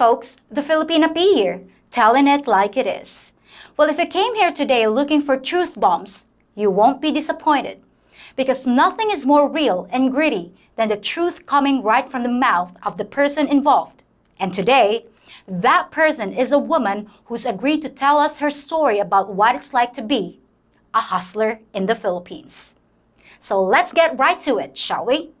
folks, the Filipina P here, telling it like it is. Well, if you came here today looking for truth bombs, you won't be disappointed. Because nothing is more real and gritty than the truth coming right from the mouth of the person involved. And today, that person is a woman who's agreed to tell us her story about what it's like to be a hustler in the Philippines. So let's get right to it, shall we?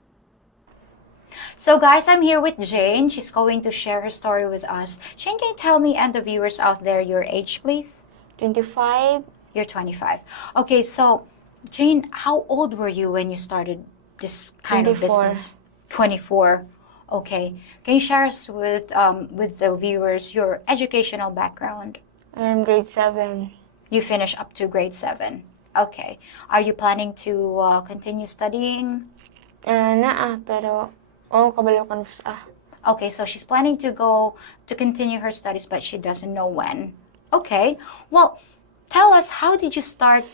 So guys, I'm here with Jane. She's going to share her story with us. Jane, can you tell me and the viewers out there your age, please? 25. You're 25. Okay, so Jane, how old were you when you started this kind 24. of business? 24. Okay. Can you share us with the viewers your educational background? I'm grade 7. You finished up to grade 7. Okay. Are you planning to continue studying? Pero kabalo ka na Okay, so she's planning to continue her studies, but she doesn't know when. Okay. Well, tell us, how did you start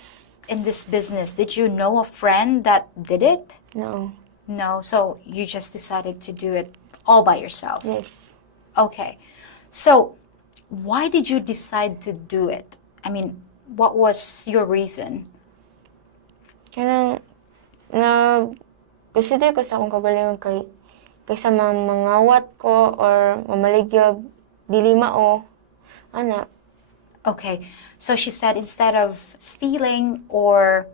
in this business? Did you know a friend that did it? No. No, so you just decided to do it all by yourself? Yes. Okay. So, why did you decide to do it? I mean, what was your reason? Kanang consider ko sa akong kagalingon kaysa mangawat ko or mamaligyog dili mao ana. Okay. So she said instead of stealing or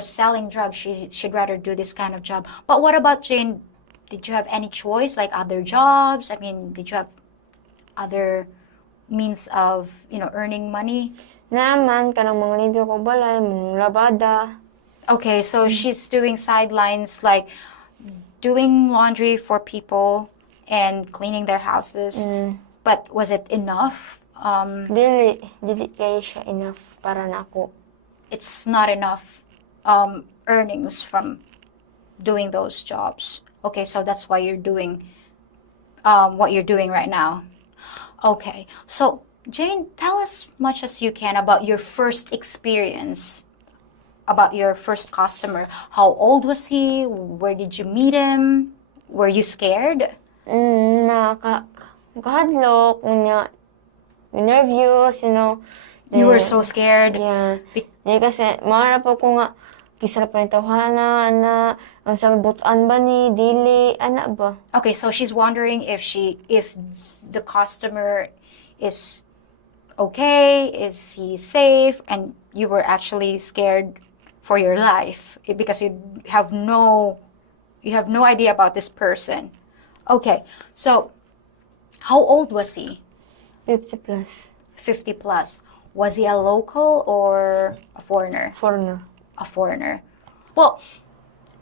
selling drugs, she'd rather do this kind of job. But what about Jane? Did you have any choice, like other jobs? I mean, did you have other means of, earning money? Naman kanang manglibyo ko balay, labada. Okay, so she's doing sidelines, like doing laundry for people and cleaning their houses. But was it enough? Dili kaya siya enough para nako. It's not enough earnings from doing those jobs. Okay, so that's why you're doing what you're doing right now. Okay, so Jane, tell us much as you can about your first experience, about your first customer. How old was he? Where did you meet him? Were you scared? Kahadlok, nervous, You were so scared? Yeah. Kasi, maharap ako nga, kisa na pa rin tawhana, ang sabi, butuan ba ni, dili, ana ba? Okay, so she's wondering if the customer is okay, is he safe, and you were actually scared for your life because you have no idea about this person. Okay, so how old was he? 50 plus. 50 plus. Was he a local or a foreigner? Foreigner. A foreigner. Well,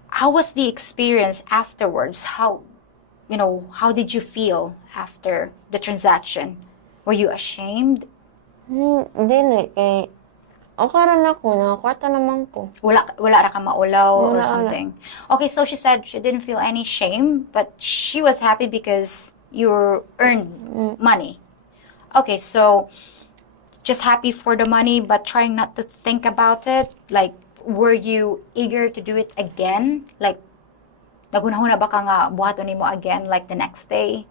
how was the experience afterwards? How did you feel after the transaction? Were you ashamed? Dili, kay okay rin ako, nakakwarta naman ko. Wala ra ka maulaw or Wala. something. Okay, so she said she didn't feel any shame, but she was happy because you earned money. Okay, so just happy for the money, but trying not to think about it. Like, were you eager to do it again? Like, nagunahuna ba ka nga buhaton nimo again, like the next day?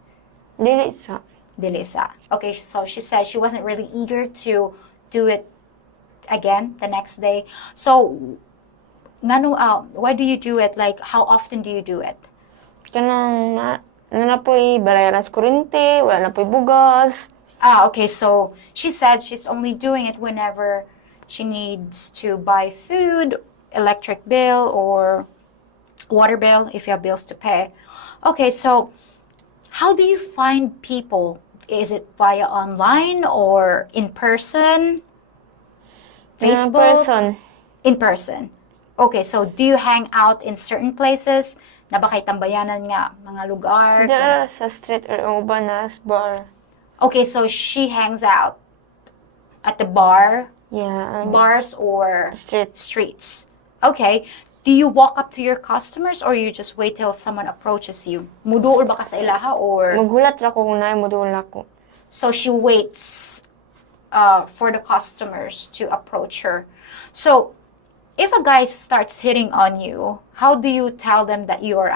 Dili sa. Dili sa. Okay, so she said she wasn't really eager to do it again the next day. So, why do you do it? Like, how often do you do it? Kanang na po'y balayaran sa kurente, wala na po'y bugas. Okay, so she said she's only doing it whenever she needs to buy food, electric bill, or water bill if you have bills to pay. Okay, so how do you find people? Is it via online or in person? Facebook? In person. Okay, so do you hang out in certain places? Na ba kay tambayanan nga mga lugar? Dili sa street or uban na bar. Okay, so she hangs out at the bar, Yeah. bars or Street. streets. Okay. Do you walk up to your customers or you just wait till someone approaches you? Muduol ba ka sa ilaha or? Magulat ra ko kung naay modul ako. So she waits for the customers to approach her. So if a guy starts hitting on you, how do you tell them that you are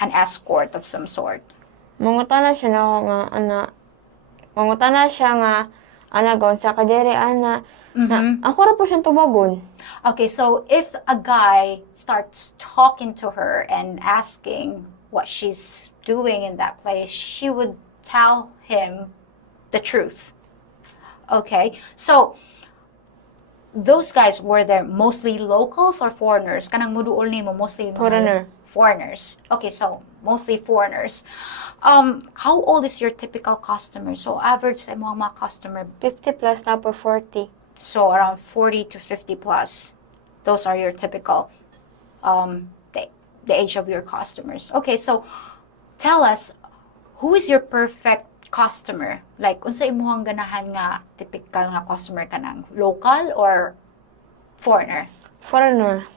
an escort of some sort. Mangutana siya na ako nga, mangutana siya nga, gaon sa kadere, na, ako ra po siyang tubagon. Okay, so if a guy starts talking to her and asking what she's doing in that place, she would tell him the truth. Okay, so those guys, were there mostly locals or foreigners? Kanang muduol nimo mostly Foreigner. Foreigners. Okay, so mostly foreigners. How old is your typical customer? So average sa mga customer, 50 plus na po 40. so around 40 to 50 plus. Those are your typical the age of your customers. Okay, so tell us, who is your perfect customer? Like, unsa imong ganahan nga typical nga customer kanang local or foreigner? Foreigner.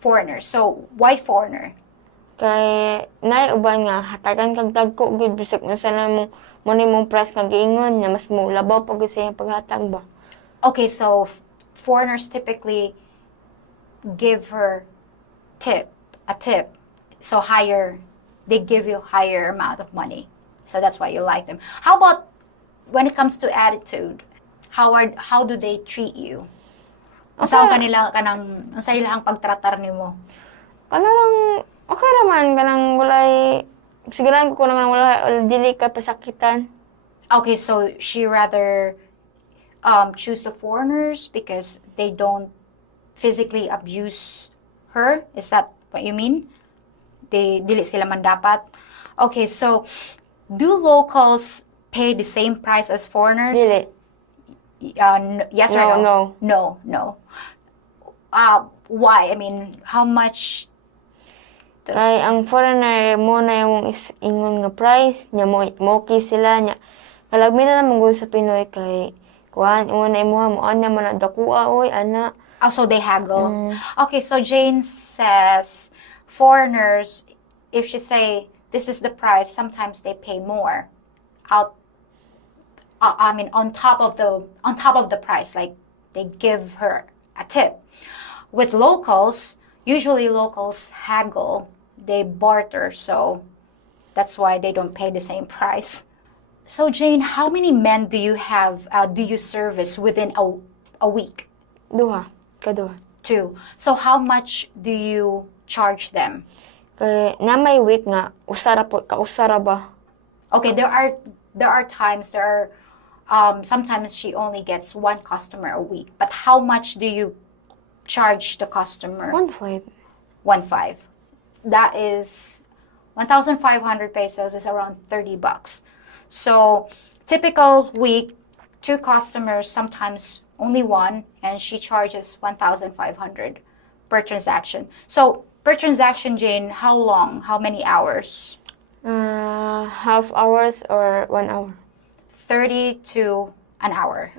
Foreigner. So, why foreigner? Kay, uban nga, hatagan kag dagko, gud bisag na sana mo nimong price kag giingon, na mas mo labaw pag sa iyang paghatag ba. Okay, so foreigners typically give her a tip. So they give you higher amount of money. So that's why you like them. How about when it comes to attitude? How do they treat you? Unsa ang unsa ilang pagtratar nimo? Kanang okay raman, kanang walay sigaran ko nang wala dili ka pasakitan. Okay, so she rather choose the foreigners because they don't physically abuse her? Is that what you mean? Dili sila man dapat? Okay, so do locals pay the same price as foreigners? Dili. Yes or No. No. Why? I mean, how much? Kay ang foreigner mo na yung ingon nga price, nya mo sila nya. Kalagmi na naman go sa Pinoy kay kuan una imuha mo anya man dakua oy ana. Oh, so they haggle. Okay, so Jane says foreigners, if she say this is the price, sometimes they pay more on top of the price, like they give her a tip. With locals, usually locals haggle, they barter, so that's why they don't pay the same price. So Jane, how many men do you service within a week? Kaduha. 2. So how much do you charge them? Kay na may week nga usara ba. Okay, there are times sometimes she only gets one customer a week. But how much do you charge the customer? 1.5. 1.5. That is 1,500 pesos is around $30. So typical week, 2 customers, sometimes only one, and she charges 1,500 per transaction. So per transaction, Jane, how long? How many hours? Half hours or 1 hour. 30 to an hour.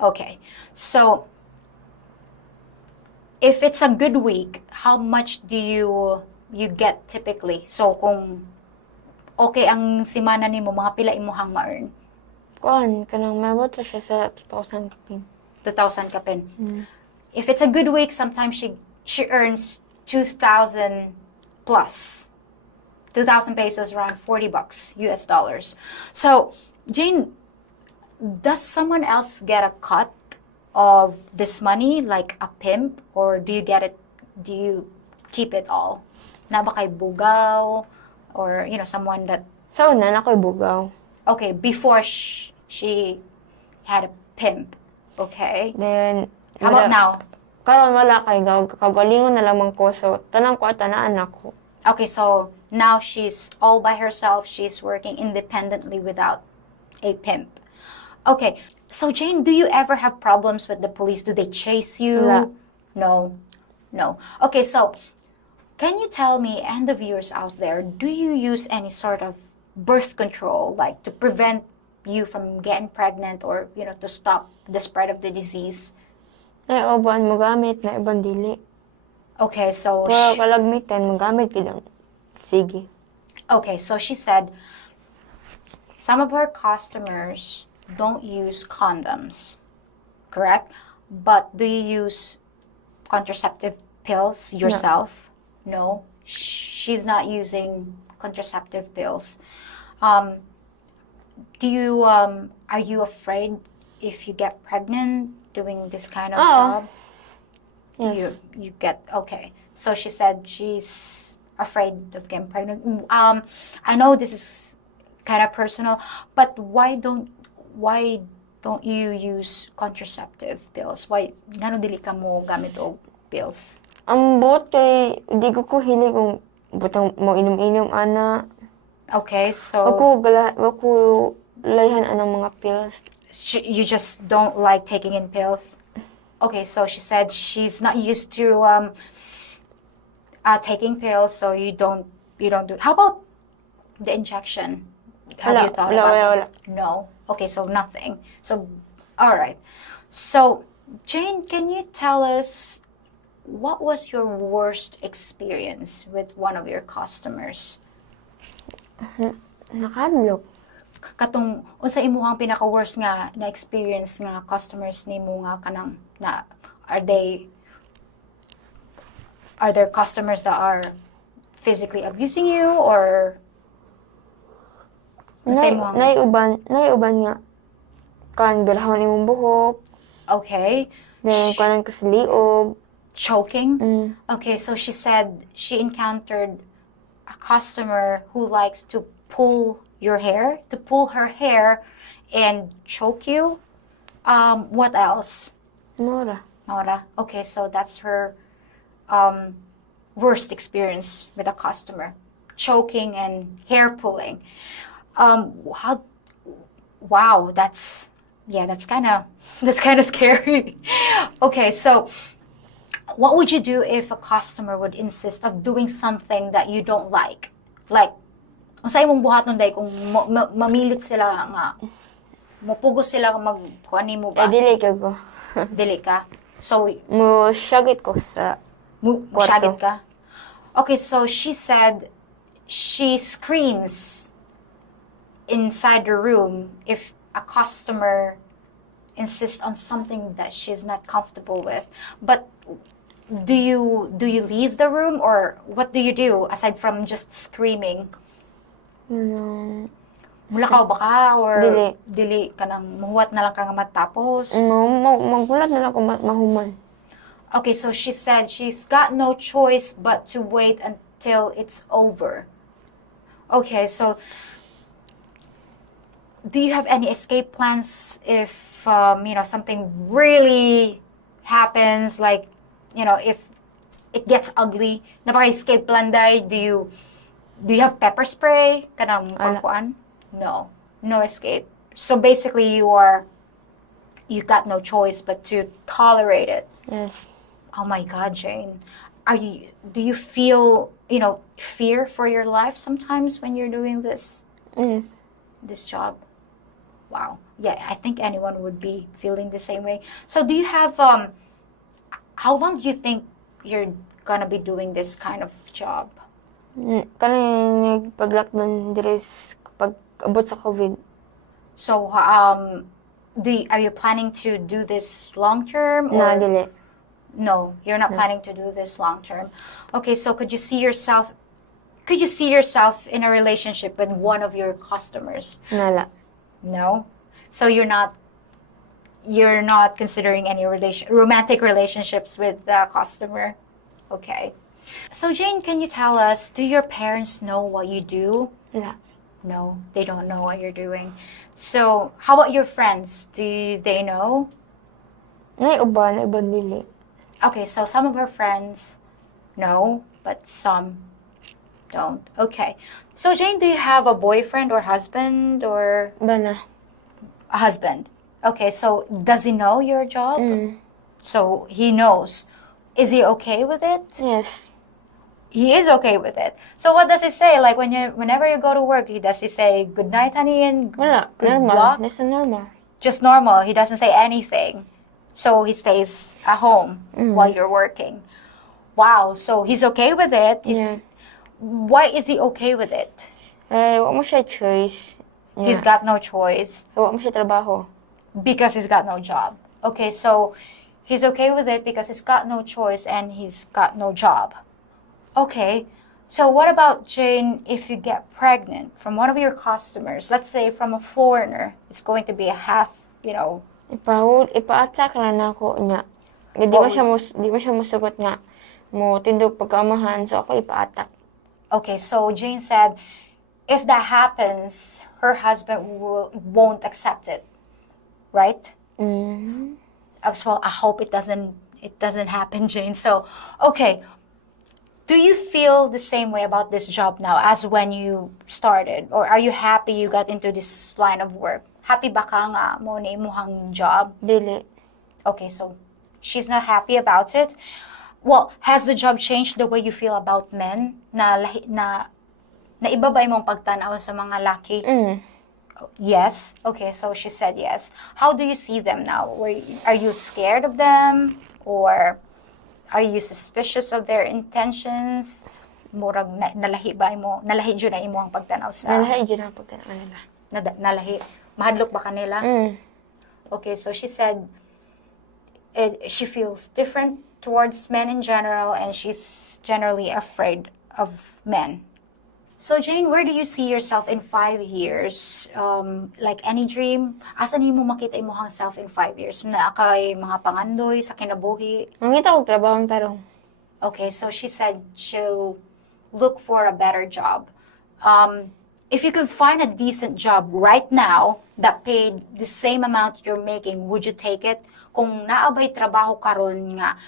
Okay. So if it's a good week, how much do you get typically? So kung okay ang simana nimo, mga pila imuhang ma-earn? Kuan kanang mabot siya sa 2,000 kapin. 2,000 kapin. If it's a good week, sometimes she earns 2,000 plus. 2,000 pesos, around $40 US dollars. So, Jane, does someone else get a cut of this money, like a pimp, or do you keep it all? Na ba kay bugaw, or someone that... So, na ko'y bugaw. Okay, before she had a pimp. Okay. Then, how about now? Karon wala kay kagalingon na lamang ko, so tanang ko at anak ko. Okay, so now she's all by herself. She's working independently without a pimp. Okay, so Jane, do you ever have problems with the police? Do they chase you? Wala. No. Okay, so can you tell me, and the viewers out there, do you use any sort of birth control, like to prevent you from getting pregnant or, to stop the spread of the disease? Na uban mo gamit, na ibang dili. Okay, so... Pero kalagmitan mo gamit gid. Sige. Okay, so she said some of her customers don't use condoms, correct? But do you use contraceptive pills yourself? No. she's not using contraceptive pills. Are you afraid if you get pregnant doing this kind of job? Yes. You get, okay. So she said she's afraid of getting pregnant. I know this is kind of personal, but why don't you use contraceptive pills? Why ngano dili ka mo gamit og pills? Ang buot kay di ko hilig kung butang mo inom-inom ana. Okay, so Ako layhan anang mga pills. you just don't like taking in pills? Okay, so she said she's not used to taking pills, so you don't do. How about the injection? Have you thought about wala. it? No. Okay, so nothing. So, all right. So, Jane, can you tell us what was your worst experience with one of your customers? Nakadlok. Katong unsa imong pinaka-worst nga na experience nga customers nimo nga kanang na are there customers that are physically abusing you or unsa imong Nay uban nga kan birahon imong buhok. okay, Then kanan kasliog. choking? Okay, so she said she encountered a customer who likes to pull her hair and choke you. What else? Mura. Maura. Okay, so that's her worst experience with a customer. Choking and hair pulling. Wow, that's kind of scary. Okay, so what would you do if a customer would insist of doing something that you don't like? Like, unsa imong buhaton day kung mamilit sila nga mupugos sila magkuan nimo ba? Dili ka ko. Dili ka. So Mo syagit ko sa musyagit ka. Okay, so she said she screams inside the room if a customer insists on something that she's not comfortable with. But do you leave the room or what do you do aside from just screaming? Mulakaw ba ka or dili ka nang muhuwat na lang ka nga matapos? Magbulat na lang ko mahuman. Okay, so she said she's got no choice but to wait until it's over. Okay, so do you have any escape plans if something really happens, like if it gets ugly? Napaka-escape plan day? Do you have pepper spray? Kanang pangkuan? No escape. So basically you got no choice but to tolerate it. Yes. Oh my God, Jane. Do you feel, fear for your life sometimes when you're doing this Yes. this job? Wow. Yeah, I think anyone would be feeling the same way. So do you have how long do you think you're gonna be doing this kind of job? Kanang pag-lockdown diri pag abot sa COVID. So are you planning to do this long term or Dili. no, you're not planning to do this long term. Okay, so could you see yourself in a relationship with one of your customers? Nala. No. So you're not considering any romantic relationships with the customer. Okay. So Jane, can you tell us, do your parents know what you do? Wala. No, they don't know what you're doing. So how about your friends? Do they know? Nay uban dili. Okay, so some of her friends know, but some don't. Okay. So Jane, do you have a boyfriend or husband or Bana. a husband? Okay, so does he know your job? So he knows. Is he okay with it? Yes. He is okay with it. So what does he say? Like whenever you go to work, does he say good night, honey, and Wala. good Normal. luck? That's normal. Just normal. He doesn't say anything. So he stays at home while you're working. Wow. So he's okay with it. Why is he okay with it? Wa mo siya choice. He's got no choice Wa mo siya trabaho. because he's got no job. Okay, so he's okay with it because he's got no choice and he's got no job. Okay, So what about, Jane, if you get pregnant from one of your customers, let's say from a foreigner, it's going to be a half, Ipa-attack na nako niya. Di mo siya musugot nga mo tindog pagkaamahan, so ako ipa-attack. Okay, so Jane said, if that happens, her husband won't accept it, right? Mm. Well, I hope it doesn't happen, Jane. So, okay, do you feel the same way about this job now as when you started? Or are you happy you got into this line of work? Happy ba ka nga mo na imuhang job? Dili. Okay, so she's not happy about it. Well, has the job changed the way you feel about men? Na iba ba imong pagtanaw sa mga laki? Mm. Yes. Okay, so she said yes. How do you see them now? Are you scared of them? Or are you suspicious of their intentions? Murag nalahi ba imo? Nalahi jud na imo ang pagtanaw sa... Nalahi jud ang pagtanaw nila. Nalahi. Mahadlok ba kanila? Mm. Okay, so she said she feels different towards men in general, and she's generally afraid of men. So Jane, where do you see yourself in 5 years? Like any dream? Asa nimo makita imong self in 5 years? Na kay mga pangandoy sa kinabuhi? Mangita ko trabaho ang tarong. Okay, so she said she'll look for a better job. If you could find a decent job right now that paid the same amount you're making, would you take it? Kung naabay trabaho karon nga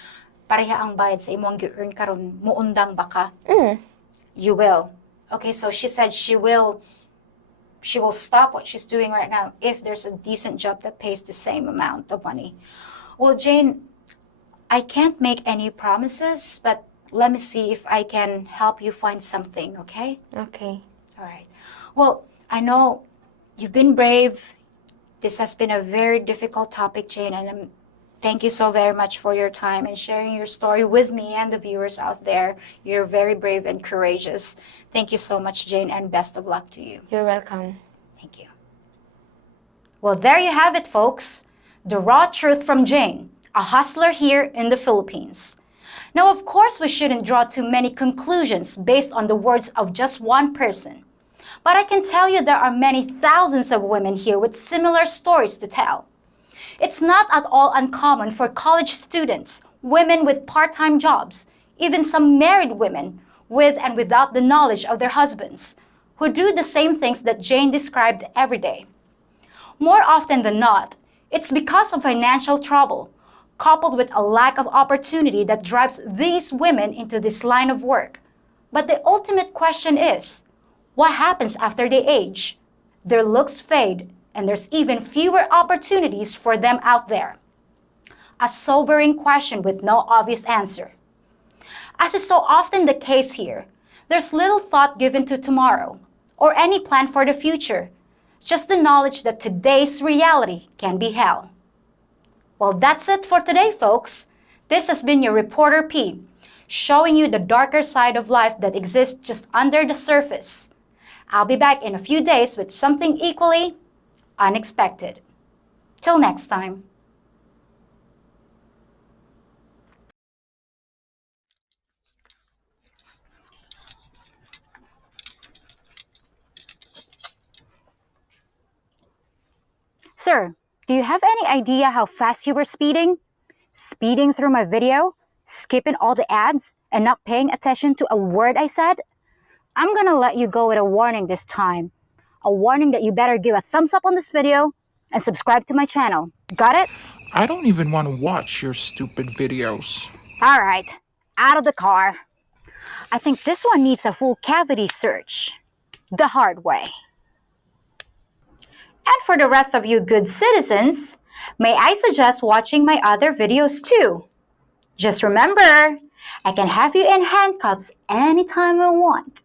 pareha ang bayad sa imong gi-earn karon, muundang ba ka? Mm. You will. Okay, so she said she will stop what she's doing right now if there's a decent job that pays the same amount of money. Well, Jane, I can't make any promises, but let me see if I can help you find something, okay? Okay. All right. Well, I know you've been brave. This has been a very difficult topic, Jane, and thank you so very much for your time and sharing your story with me and the viewers out there. You're very brave and courageous. Thank you so much, Jane, and best of luck to you. You're welcome. Thank you. Well, there you have it, folks. The raw truth from Jane, a hustler here in the Philippines. Now, of course, we shouldn't draw too many conclusions based on the words of just one person. But I can tell you there are many thousands of women here with similar stories to tell. It's not at all uncommon for college students, women with part-time jobs, even some married women with and without the knowledge of their husbands, who do the same things that Jane described every day. More often than not, it's because of financial trouble, coupled with a lack of opportunity that drives these women into this line of work. But the ultimate question is, what happens after they age? Their looks fade, and there's even fewer opportunities for them out there. A sobering question with no obvious answer. As is so often the case here, there's little thought given to tomorrow, or any plan for the future, just the knowledge that today's reality can be hell. Well, that's it for today, folks. This has been your Reporter P, showing you the darker side of life that exists just under the surface. I'll be back in a few days with something equally unexpected. Till next time. Sir, do you have any idea how fast you were speeding? Speeding through my video? Skipping all the ads? And not paying attention to a word I said? I'm gonna let you go with a warning this time. A warning that you better give a thumbs up on this video and subscribe to my channel. Got it? I don't even want to watch your stupid videos. Alright, out of the car. I think this one needs a full cavity search. The hard way. And for the rest of you good citizens, may I suggest watching my other videos too. Just remember, I can have you in handcuffs anytime I want.